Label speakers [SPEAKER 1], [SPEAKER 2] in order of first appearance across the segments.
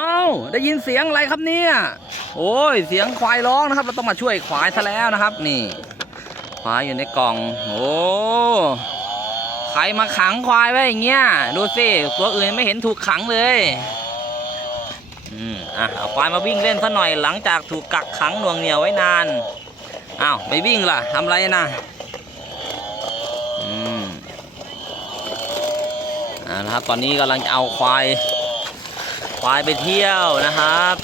[SPEAKER 1] เอ้าได้ยินเสียงอะไรครับเนี่ย โอ้ยเสียงควายร้องนะครับ เราต้องมาช่วยควายซะแล้วนะครับ นี่ควายอยู่ในกล่อง โอ้ใครมาขังควายไว้อย่างเงี้ยดูสิตัวอื่นไม่เห็นถูกขังเลยอืมอะเอาควายมาวิ่งเล่นซะหน่อยหลังจากถูกกักขังหน่วงเหนียวไว้นานอ้าวไม่วิ่งล่ะทำไรนะอืมอ่านะครับตอนนี้กำลังจะเอาควาย ควายไปเที่ยวนะครับ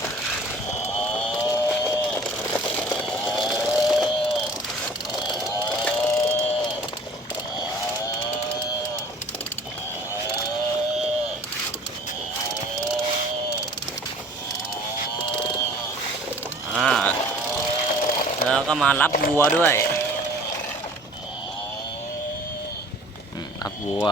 [SPEAKER 1] อ่าแล้วก็มารับวัวด้วยรับวัว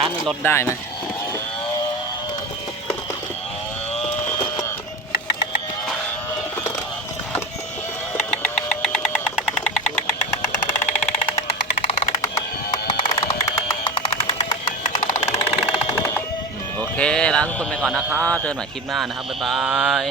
[SPEAKER 1] ชาร์จในรถได้ไหมอืมโอเคลาทุกคนไปก่อนนะครับ เจอกันใหม่คลิปหน้านะครับ บ๊ายบาย